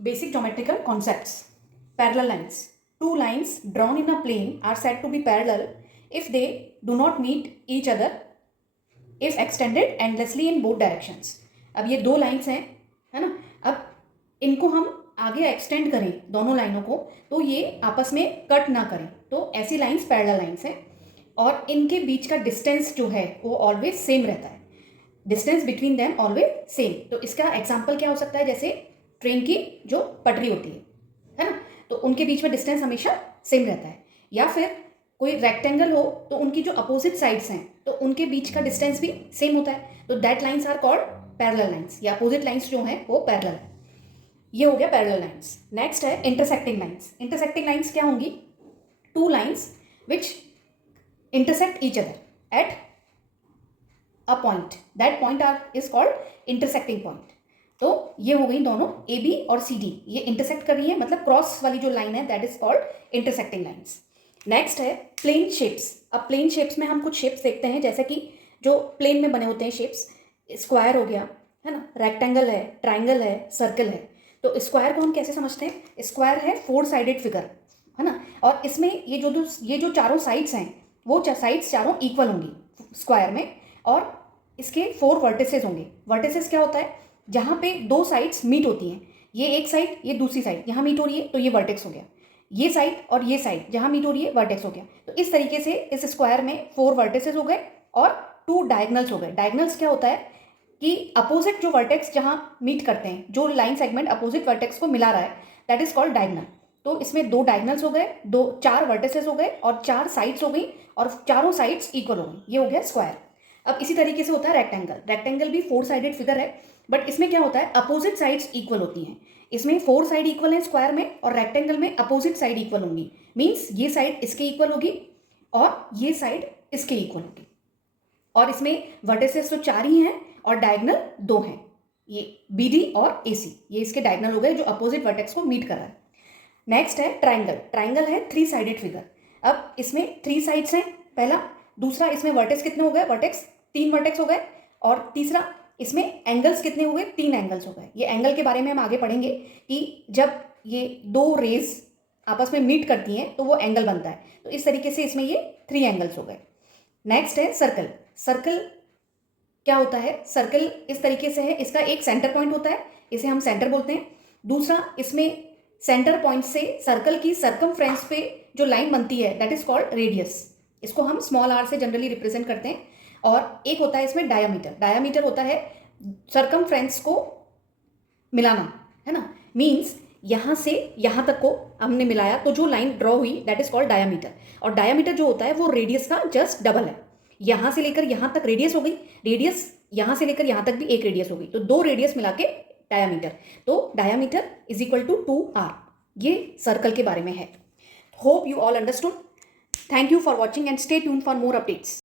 Basic geometrical concepts. Parallel lines. Two lines drawn in a plane are said to be parallel if they do not meet each other if extended endlessly in both directions. अब ये दो lines हैं, है ना. अब इनको हम आगे एक्सटेंड करें दोनों लाइनों को तो ये आपस में कट ना करें, तो ऐसी लाइन्स पैरेलल लाइन्स हैं और इनके बीच का डिस्टेंस जो है वो ऑलवेज सेम रहता है. Distance between them always same. तो इसका एग्जाम्पल क्या हो सकता है, जैसे ट्रेन की जो पटरी होती है ना, तो उनके बीच में डिस्टेंस हमेशा सेम रहता है. या फिर कोई रेक्टेंगल हो तो उनकी जो अपोजिट साइड्स हैं तो उनके बीच का डिस्टेंस भी सेम होता है, तो that lines are called parallel lines, या अपोजिट लाइन्स जो हैं वो पैरेलल है. ये हो गया पैरेलल लाइन्स. नेक्स्ट है इंटरसेक्टिंग लाइन्स. इंटरसेक्टिंग लाइन्स क्या होंगी? Two lines which intersect each other at a point, that point is called intersecting point. तो ये हो गई दोनों ए बी और सी डी, ये इंटरसेक्ट कर रही है, मतलब क्रॉस वाली जो लाइन है that is called intersecting lines. Next है प्लेन शेप्स. अब प्लेन शेप्स में हम कुछ शेप्स देखते हैं, जैसे कि जो प्लेन में बने होते हैं शेप्स, स्क्वायर हो गया, है ना, रेक्टेंगल है, ट्राइंगल है, सर्कल है. तो स्क्वायर को हम कैसे समझते हैं? स्क्वायर है 4 साइडेड फिगर, है ना, और इसमें ये जो चारों साइड्स हैं वो साइड्स चारों इक्वल होंगी स्क्वायर में, और इसके 4 वर्टिसेस होंगे. वर्टिसेस क्या होता है? जहाँ पे दो साइड्स मीट होती हैं, ये एक साइड ये दूसरी साइड यहाँ मीट हो रही है तो ये वर्टेक्स हो गया. ये साइड और ये साइड जहाँ मीट हो रही है वर्टेक्स हो गया. तो इस तरीके से इस स्क्वायर में 4 वर्टिसेस हो गए और 2 डायगनल्स हो गए. डायगनल्स क्या होता है कि अपोजिट जो वर्टेक्स जहाँ मीट करते हैं, जो लाइन सेगमेंट अपोजिट वर्टेक्स को मिला रहा है, दैट इज कॉल्ड डायगनल. तो इसमें 2 डायगनल्स हो गए, 4 वर्टिसेस हो गए और 4 साइड्स हो गई और चारों साइड्स इक्वल हो गई. ये हो गया स्क्वायर. अब इसी तरीके से होता है रेक्टेंगल. रेक्टेंगल भी 4 साइडेड फिगर है, बट इसमें क्या होता है, अपोजिट साइड्स इक्वल होती हैं. इसमें 4 साइड इक्वल है स्क्वायर में, और रेक्टेंगल में अपोजिट साइड इक्वल होंगी. मीन्स ये साइड इसके इक्वल होगी और ये साइड इसके इक्वल होगी. और इसमें वर्टिसेस तो 4 ही हैं और डायगनल 2 हैं. ये बी डी और ए सी, ये इसके डायगनल हो गए जो अपोजिट वर्टेक्स को मीट कर रहा है. नेक्स्ट है ट्राइंगल. ट्राइंगल है 3 साइडेड फिगर. अब इसमें 3 साइड्स हैं पहला. दूसरा, इसमें वर्टेक्स कितने हो गए? वर्टेक्स 3 वर्टेक्स हो गए. और तीसरा, इसमें एंगल्स कितने हुए? 3 एंगल्स हो गए. ये एंगल के बारे में हम आगे पढ़ेंगे कि जब ये 2 रेज आपस में मीट करती हैं तो वो एंगल बनता है. तो इस तरीके से इसमें ये 3 एंगल्स हो गए. नेक्स्ट है सर्कल. सर्कल क्या होता है? सर्कल इस तरीके से है, इसका एक सेंटर पॉइंट होता है, इसे हम सेंटर बोलते हैं. दूसरा, इसमें सेंटर पॉइंट से सर्कल की सर्कमफ्रेंस पे जो लाइन बनती है दैट इज कॉल्ड रेडियस. इसको हम स्मॉल आर से जनरली रिप्रेजेंट करते हैं. और एक होता है इसमें डायामीटर. डायामीटर होता है सर्कमफ्रेंस को मिलाना, है ना. मीन्स यहाँ से यहाँ तक को हमने मिलाया तो जो लाइन ड्रॉ हुई दैट इज कॉल्ड डायामीटर. और डायामीटर जो होता है वो रेडियस का जस्ट डबल है. यहाँ से लेकर यहाँ तक रेडियस हो गई, रेडियस यहाँ से लेकर यहाँ तक भी एक रेडियस हो गई, तो 2 रेडियस मिला के डायामीटर. तो diameter is equal to 2r. ये सर्कल के बारे में है. Hope you all understood. Thank you for watching and stay tune for more updates.